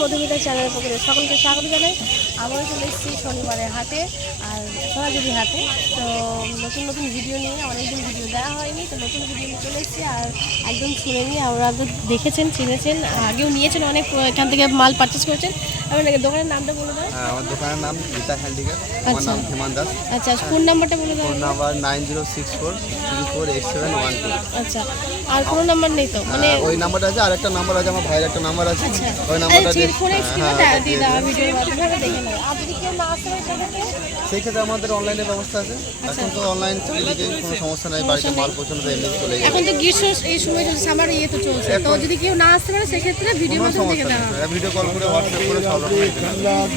মধুমিতা চ্যানেলের পক্ষে সকলকে স্বাগত জানাই। আমরা চলে এসেছি শনিবারে হাটে আর সোনাঝুরি হাটে। তো নতুন নতুন ভিডিও নিয়ে অনেকদিন ভিডিও দেওয়া হয়নি, তো নতুন ভিডিও নিয়ে চলে এসেছি। আর একদম শুনে নিয়ে আমরা দেখেছেন, চিনেছেন, আগেও নিয়েছেন, অনেক এখান থেকে মাল পারচেস করেছেন। আপনাকে দোকানের নামটা বলে দেন। আমার দোকানের নাম গীতা হ্যান্ডিক্যাপ। আমার নাম হিমান দাস। আচ্ছা, ফোন নাম্বারটা বলে দেন। Phone number 9064348712। আচ্ছা, আর কোনো নাম্বার নেই তো? মানে ওই নাম্বারটা আছে, আরেকটা নাম্বার আছে, আমার ভাইয়ের একটা নাম্বার আছে। ওই নাম্বারটা দিয়ে ভিডিওর মাধ্যমে দেখে নেব। আর যদি কেউ না আসতে পারে সেই ক্ষেত্রে আমাদের অনলাইনের ব্যবস্থা আছে। এখন তো অনলাইন চালিয়ে কোনো সমস্যা নাই, বাড়িতে মাল পৌঁছানো তো এমনি চলে যায়। এখন তো গ্রীষ্ম এই সময় চলছে, আমার ইয়ে তো চলছে, তো যদি কেউ না আসতে পারে সেক্ষেত্রে ভিডিও মাধ্যমে দেখে দেওয়া হবে। ভিডিও কল করে হোয়াটসঅ্যাপ করে সব রকম।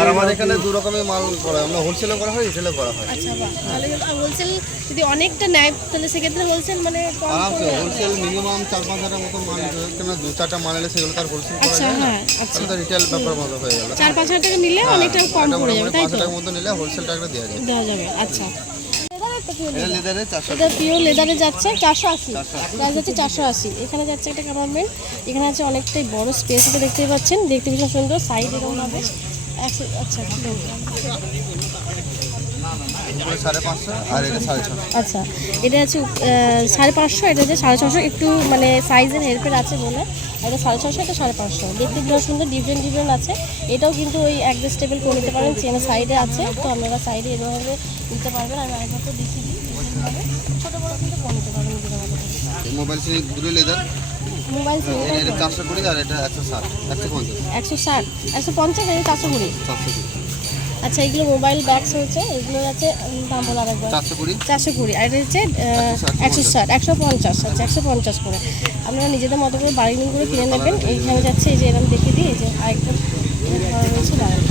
আর আমাদের এখানে দু রকমের মাল করা হয়, আমরা হোলসেলও করা হয়, রিটেলও করা হয়। আচ্ছা, বাহ, তাহলে হোলসেল যদি অনেকটা নেয় তাহলে সেক্ষেত্রে হোলসেল মানে আরামসে হোলসেল মিনিমাম 4-5 হাজার মতো মাল কেন 2-4টা মাল এলে সেগুলো তার হোলসেল করা যায়। আচ্ছা, হ্যাঁ, আচ্ছা, তো রিটেল ব্যাপার মতো হয়ে গেল। 4-5 হাজার টাকা নিলে অনেকটা কম পড়ে যাবে, তাই তো? 5 টাকার মতো নিলে হোলসেল টাকা দেওয়া যাবে। আচ্ছা, এটা লেদারে 400 এটা পিওর লেদারে যাচ্ছে 480, প্রাইস হচ্ছে 480। এখানে যাচ্ছে একটা কামারমেন্ট, এখানে আছে অনেকটাই বড় স্পেস আছে, দেখতেই পাচ্ছেন, দেখতে ভীষণ সুন্দর, সাইড এরকম হবে। আচ্ছা, আচ্ছা, এটা আছে 550, এটা হচ্ছে 650, একটু মানে সাইজের হেরফের আছে বলে এটা 650, এটা 550। দেখতে ভীষণ সুন্দর, ডিফারেন্ট আছে। এটাও কিন্তু ওই অ্যাডজাস্টেবল করে নিতে পারেন, চেনের সাইডে আছে, তো আপনারা সাইডে এভাবে নিতে পারবেন। আমি আরেকবার তো দেখিয়ে দিই, ছোটো বড়ো কিন্তু করে নিতে পারবেন। মোবাইল সিম দুটো লেদার, মোবাইল সিম এটা 420 আর এটা 160 150 160 150, এটা 420। 420। আচ্ছা, এগুলো মোবাইল ব্যাগস হচ্ছে, এগুলো আছে দাম বলা একবার 420, আর এটা হচ্ছে 160 150। আচ্ছা, 150 করে আপনারা নিজেদের মতো করে বার্গেনিং করে কিনে নেবেন। এইখানে যাচ্ছে, এই যে এরকম দেখিয়ে দিই, এই যে আরেকদম রয়েছে দাঁড়ান।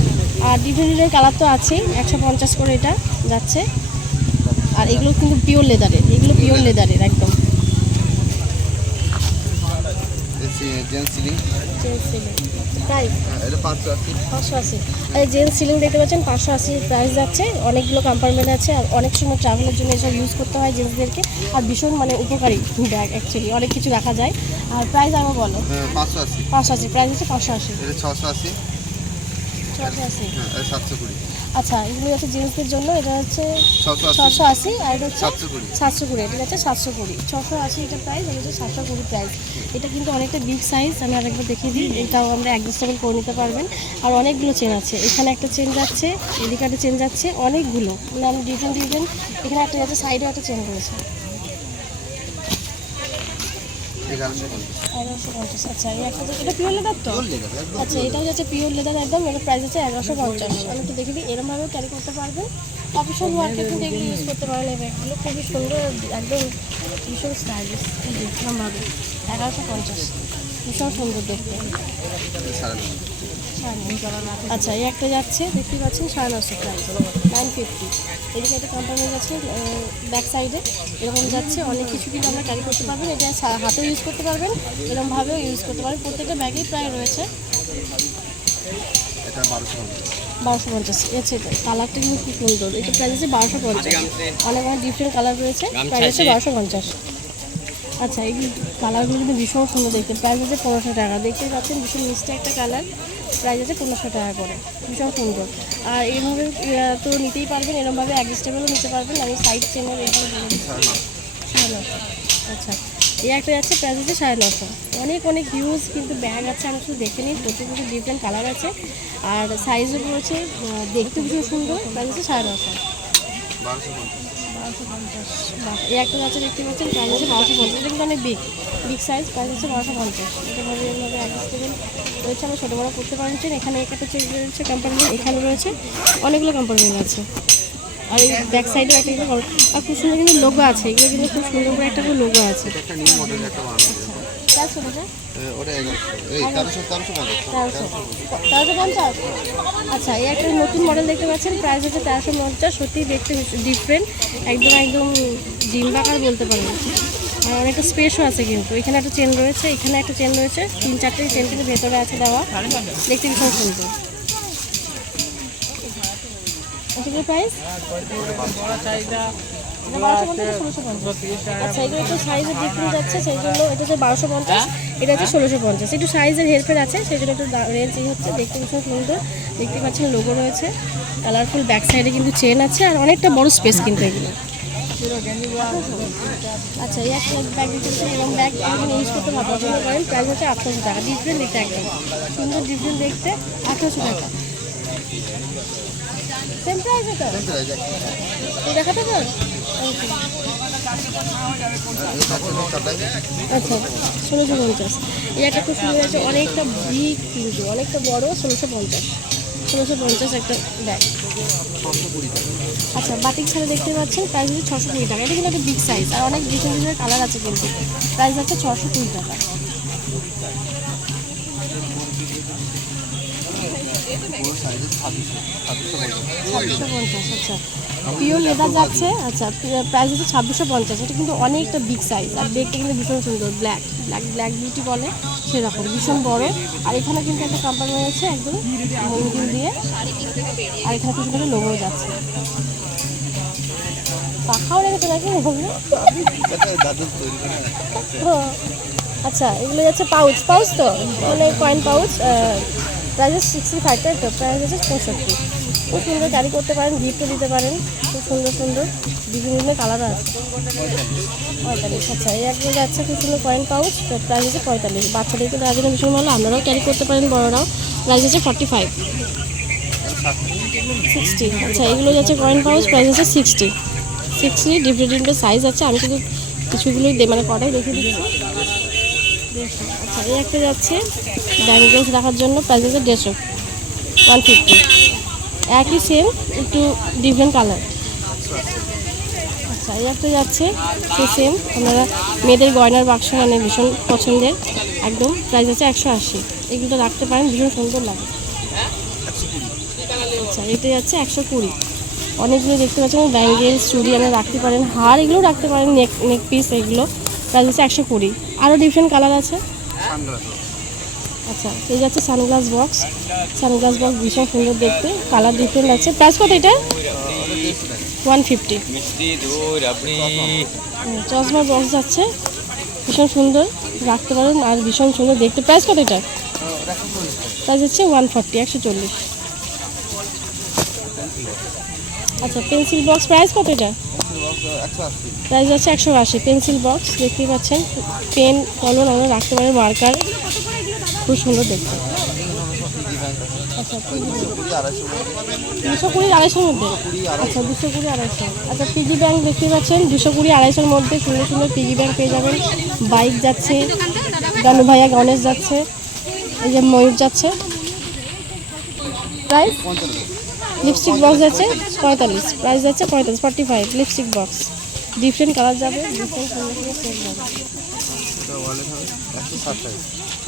আর ডিফারেন্ট কালার তো আছেই, 150 করে এটা যাচ্ছে। আর এগুলো কিন্তু পিওর লেদারের, একদম জেন্টস সিলিং প্রাইস এটা 580। আর জেন্টস সিলিং দেখতে পাচ্ছেন 580 প্রাইস যাচ্ছে। অনেকগুলো কম্পার্টমেন্ট আছে, আর অনেক সময় ট্রাভেলের জন্য এসব ইউজ করতে হয় জেন্টসদেরকে। আর ভীষণ মানে উপকারী ব্যাগ, অ্যাকচুয়ালি অনেক কিছু রাখা যায়। আর প্রাইস আমার বলো। 580 প্রাইস হচ্ছে 580। এটা 680 এটা 720। আচ্ছা, এগুলো হচ্ছে জেন্টসদের জন্য, এটা হচ্ছে 680, আর এটা হচ্ছে 720। এটা হচ্ছে 720, 680 এটা প্রাইস, এটা হচ্ছে 720 প্রাইস। এটা কিন্তু অনেকটা বিগ সাইজ, আমি আরেকবার দেখিয়ে দিই। এটাও আমরা অ্যাডজাস্টেবল করে নিতে পারবেন। আর অনেকগুলো চেন আছে, এখানে একটা চেন যাচ্ছে, এদিকে একটা চেন যাচ্ছে, অনেকগুলো মানে ডিফারেন্ট। এখানে একটা যাচ্ছে, সাইডেও একটা চেন রয়েছে। 1150। আচ্ছা, এই একটা এটা পিওর লেদার তো? আচ্ছা, এটাও যাচ্ছে পিওর লেদার একদম, এটার প্রাইস হচ্ছে 1150। আমি একটু দেখে দিই, এরমভাবেও ক্যারি করতে পারবেন। অফিসিয়াল ওয়ার্কে কিন্তু এগুলো ইউজ করতে পারেন। এই ব্যাগগুলো খুবই সুন্দর, একদম ভীষণ স্টাইলিশ। এরমভাবে 1150, ভীষণ সুন্দর দেখতে। আচ্ছা, এই একটা যাচ্ছে, দেখতে পাচ্ছেন 950 প্রাইস, 950। এদিকে একটা কোম্পানি আছে ব্যাক সাইডে, এরকম যাচ্ছে। অনেক কিছু কিন্তু আমরা ক্যারি করতে পারবেন, এটা হাতেও ইউজ করতে পারবেন, এরকমভাবেও ইউজ করতে পারবেন। প্রত্যেকটা ব্যাগেই প্রায় রয়েছে। 1250। এটা কালারটা কিন্তু খুব সুন্দর, এটা প্রাইস আছে 1250। অনেক ডিফারেন্ট কালার রয়েছে, প্রাইস আছে 1250। আচ্ছা, এই কালারগুলো কিন্তু ভীষণ সুন্দর দেখতে, প্রাইস আছে 1500 টাকা। দেখতে পাচ্ছেন ভীষণ মিষ্টি একটা কালার, প্রাইস আছে 1500 টাকা করে, ভীষণ সুন্দর। আর এইভাবে তো নিতেই পারবেন, এরকমভাবে অ্যাডজাস্টেবলও নিতে পারবেন। আমি সাইড চেনের এগুলো বলে দিচ্ছি 950। আচ্ছা, এই একটা যাচ্ছে, প্রাইস হচ্ছে 950। অনেক হিউজ কিন্তু ব্যাগ আছে, আমি শুধু দেখে নিই। প্রত্যেকটা ডিফারেন্ট কালার আছে, আর সাইজও রয়েছে, দেখতে ভীষণ সুন্দর। প্রাইস হচ্ছে 950। 1250। এই একটা যাচ্ছে, দেখতে পাচ্ছেন, প্রাইস হচ্ছে 1250। এটা কিন্তু অনেক বিগ, বিগ সাইজ, প্রাইস হচ্ছে 1250। এটাভাবে এরভাবে অ্যাডজাস্টেবল রয়েছে, আমরা ছোটো বড়ো করতে পারছেন। এখানে একটা চেঞ্জ রয়েছে কম্পার্টমেন্ট, এখানে রয়েছে অনেকগুলো কম্পার্টমেন্ট আছে। আর এই ব্যাক সাইডে একটা কিন্তু আর খুব সুন্দর কিন্তু লোগো আছে, এগুলো কিন্তু খুব সুন্দর করে একটা করে লোগো আছে। একটা নিউ মডেল একটা বানানো আছে। প্রাইস কত স্যার? ওটা 1100 এই 1350 1350। আচ্ছা, এই একটা নতুন মডেল দেখতে পাচ্ছেন, প্রাইস হচ্ছে 1350। সত্যি দেখতে ডিফারেন্ট, একদম একদম ডিম বাকার বলতে পারেন। আর অনেকটা স্পেসও আছে কিন্তু, এখানে একটা চেন রয়েছে, এখানে একটা চেন রয়েছে, 3-4টে চেন কিন্তু ভেতরে আছে দেওয়া, দেখতে ভীষণ সুন্দর। এটার প্রাইস 1250। আচ্ছা, এগুলো একটু সাইজের ডিফারেন্স আছে, সেই জন্য এটা হচ্ছে 1250, এটা হচ্ছে 1650। একটু সাইজের হেরফের আছে, সেই জন্য একটু রেঞ্জ এই হচ্ছে। দেখতে ভীষণ সুন্দর, দেখতে পাচ্ছেন লোগো রয়েছে, কালারফুল ব্যাক সাইডে কিন্তু চেন আছে, আর অনেকটা বড় স্পেস কিন্তু এগুলো। আচ্ছা, এই একটা ব্যাগ দিতে এবং ব্যাগ ইউজ করতে পছন্দ করেন, প্রাইস হচ্ছে 800 টাকা। ডিফারেন্ট দেখতে একদম সুন্দর, ডিফারেন্ট দেখতে 800 টাকা। সেম প্রাইস এটা এই দেখাতে পার। আচ্ছা, 1650। এই একটা খুব সুন্দর আছে, অনেকটা বিগ কিন্তু অনেকটা বড়, 1650 একটা ব্যাগ। আচ্ছা, বাটিক ছাড়া দেখতে পাচ্ছেন, প্রাইস হচ্ছে 620 টাকা। এটা কিন্তু একটা বিগ সাইজ, আর অনেক ডিফারেন্ট ডিফারেন্ট কালার আছে কিন্তু, প্রাইস হচ্ছে 620 টাকা। আচ্ছা, পিওর লেদার যাচ্ছে। আচ্ছা, প্রাইস হচ্ছে 2650। এটা কিন্তু অনেকটা বিগ সাইজ, আর দেখতে কিন্তু ভীষণ সুন্দর, ব্ল্যাক বিউটি বলে সেরকম, ভীষণ বড়। আর এখানে কিন্তু একটা কম্পার্টমেন্ট রয়েছে একদম মঙ্গল দিয়ে, আর এখানে কিছু করে লোগো যাচ্ছে, পাখাও রেখেছে নাকি। আচ্ছা, এগুলো যাচ্ছে পাউচ তো মানে কয়েন পাউচ, প্রাইস 65, তাই তো? প্রাইস হচ্ছে 65। খুব সুন্দর ক্যারি করতে পারেন, গিফটও দিতে পারেন, খুব সুন্দর সুন্দর বিভিন্ন কালারও আছে। 45। আচ্ছা, এই একটা যাচ্ছে খুব সুন্দর কয়েন পাউচ, প্রাইস হচ্ছে 45। বাচ্চাদেরকে দেওয়ার জন্য ভীষণ ভালো, আপনারাও ক্যারি করতে পারেন, বড়রাও। প্রাইস হচ্ছে 45, 60। আচ্ছা, এগুলো যাচ্ছে কয়েন পাউচ, প্রাইস হচ্ছে 60। ডিফারেন্ট সাইজ আছে, আমি কিন্তু কিছুগুলোই মানে কটাই দেখে দিচ্ছি। আচ্ছা, এই একটা যাচ্ছে ব্যাঙ্গলস রাখার জন্য, প্রাইস হচ্ছে 150, 150। একই সেম, একটু ডিফারেন্ট কালার। আচ্ছা, এই একটা যাচ্ছে সেম, আপনারা মেয়েদের গয়নার বাক্স মানে ভীষণ পছন্দের একদম, প্রাইস হচ্ছে 180। এগুলো রাখতে পারেন, ভীষণ সুন্দর লাগে। আচ্ছা, এটা যাচ্ছে 120। অনেকগুলো দেখতে পাচ্ছেন, ব্যাঙ্গেলস, চুড়ি আমরা রাখতে পারেন, হার এগুলো রাখতে পারেন, নেক পিস এগুলো, প্রাইস হচ্ছে 120। আরও ডিফারেন্ট কালার আছে। আচ্ছা, এই যাচ্ছে সানগ্লাস বক্স ভীষণ সুন্দর দেখতে, কালার ডিফারেন্ট আছে। প্রাইস কত এটা? 150। চশমা বক্স যাচ্ছে, ভীষণ সুন্দর রাখতে পারেন, আর ভীষণ সুন্দর দেখতে। প্রাইস কত এটা? প্রাইস হচ্ছে 140, 140। আচ্ছা, পেন্সিল বক্স প্রাইস কত এটা? প্রাইস হচ্ছে 180। পেন্সিল বক্স দেখতেই পাচ্ছেন, পেন কলম আমরা রাখতে পারেন, মার্কার, খুব সুন্দর দেখতে। আচ্ছা, 220, 250 মধ্যে। আচ্ছা, 220, 250। আচ্ছা, পিগি ব্যাংক দেখতে পাচ্ছেন, 220, 250 মধ্যে সুন্দর সুন্দর পিগি ব্যাংক পেয়ে যাবেন। বাইক যাচ্ছে, গানু ভাইয়া গণেশ যাচ্ছে, এই যে ময়ূর যাচ্ছে। প্রাইস? লিপস্টিক বক্স যাচ্ছে 45, প্রাইস যাচ্ছে 45, লিপস্টিক বক্স, ডিফারেন্ট কালার যাবে, ডিফারেন্ট সুন্দর সুন্দর সেট যাবে।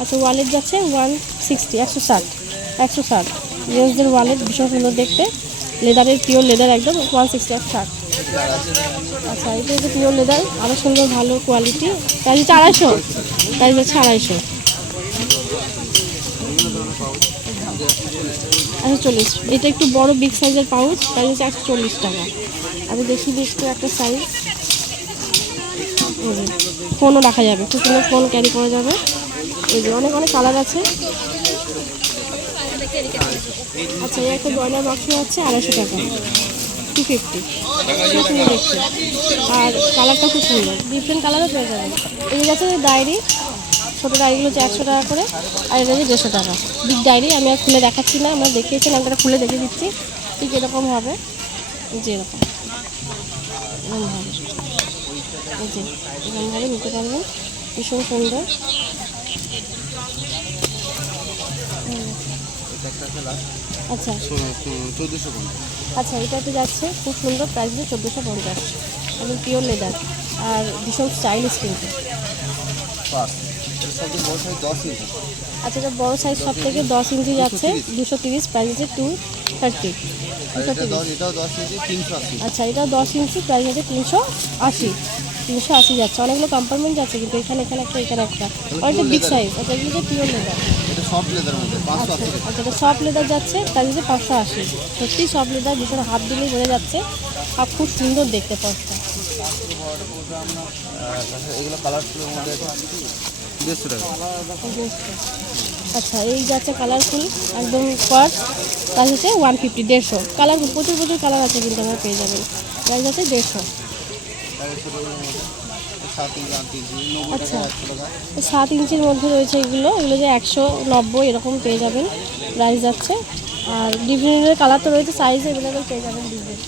আচ্ছা, ওয়ালেট যাচ্ছে 160, 160। জেন্টসদের ওয়ালেট ভীষণ সুন্দর দেখতে, লেদারের, পিওর লেদার একদম, 160, 160। আচ্ছা, এটা হচ্ছে পিওর লেদার, আরও সুন্দর ভালো কোয়ালিটি, প্রাইস হচ্ছে 250, প্রাইস হচ্ছে 250। আচ্ছা, 40। এটা একটু বড় বিগ সাইজের পাউচ, প্রাইস হচ্ছে 140 টাকা। আমি দেখি একটু একটা সাইজ, ফোনও রাখা যাবে, খুব সুন্দর ফোন ক্যারি করা যাবে। এই যে অনেক অনেক কালার আছে। আচ্ছা, এই একটা গয়নার বাক্স আছে 250 টাকা, 250, খুব সুন্দর দেখতে, আর কালারটা খুব সুন্দর, ডিফারেন্ট কালারও পেয়ে যাবে। এই যাচ্ছে ডায়েরি, ছোটো ডায়েরিগুলো হচ্ছে 100 টাকা করে, আর এটা হচ্ছে 150 টাকা। বিগ ডায়েরি আমি আর খুলে দেখাচ্ছি না, আমরা দেখিয়েছেন, আমরা খুলে দেখে দিচ্ছি ঠিক এরকম হবে, যে এরকম হবে, এই যে এরকমভাবে নিতে পারবেন, ভীষণ সুন্দর। এটা একটা আছে লাস্ট আচ্ছা 1450। আচ্ছা, এটাতে যাচ্ছে খুব সুন্দর, প্রাইস হচ্ছে 1450, এবং পিওর লেদার আর ভীষণ স্টাইলিশ কিন্তু। পাঁচ এটা সবচেয়ে বড় সাইজ 10 ইঞ্চি। আচ্ছা, এটা বড় সাইজ সব থেকে 10 ইঞ্চি যাচ্ছে 230, প্রাইস হচ্ছে 230। আর এটা 10 এটাও 10 ইঞ্চি 380। আচ্ছা, এটা 10 ইঞ্চি, প্রাইস হচ্ছে 380 যাচ্ছে। অনেকগুলো কম্পার্টমেন্ট যাচ্ছে কিন্তু, এখানে এখানে একটা, এখানে একটা, অনেকটা বিগ সাইজ। আচ্ছা, এগুলো যে পিওর লেদার। এটা সফট লেদার মধ্যে 580 টাকা। আচ্ছা, এটা সফট লেদার যাচ্ছে, প্রাইস হচ্ছে 580। সত্যি সফট লেদার, ভীষণ হাত দিলেই বোঝা যাচ্ছে, আর খুব সুন্দর দেখতে পাচ্ছেন। তাছাড়া এগুলো কালারফুলের মধ্যে আছে 150 টাকা। আচ্ছা, এই যাচ্ছে কালারফুল একদম স্কোয়ার, প্রাইস হচ্ছে 150, 150। কালারফুল প্রচুর প্রচুর কালার আছে কিন্তু আমরা পেয়ে যাবেন, প্রাইস হচ্ছে 150। তার ছোটোর মধ্যে 7 ইঞ্চি 8 ইঞ্চি 90 আচ্ছা। টাকা 100 টাকা। 7 ইঞ্চির মধ্যে রয়েছে এগুলো, এগুলো যে 190 এরকম পেয়ে যাবেন, প্রাইস যাচ্ছে। আর বিভিন্ন কালার তো রয়েছে, সাইজ অ্যাভেলেবেল পেয়ে যাবেন ডিজাইন।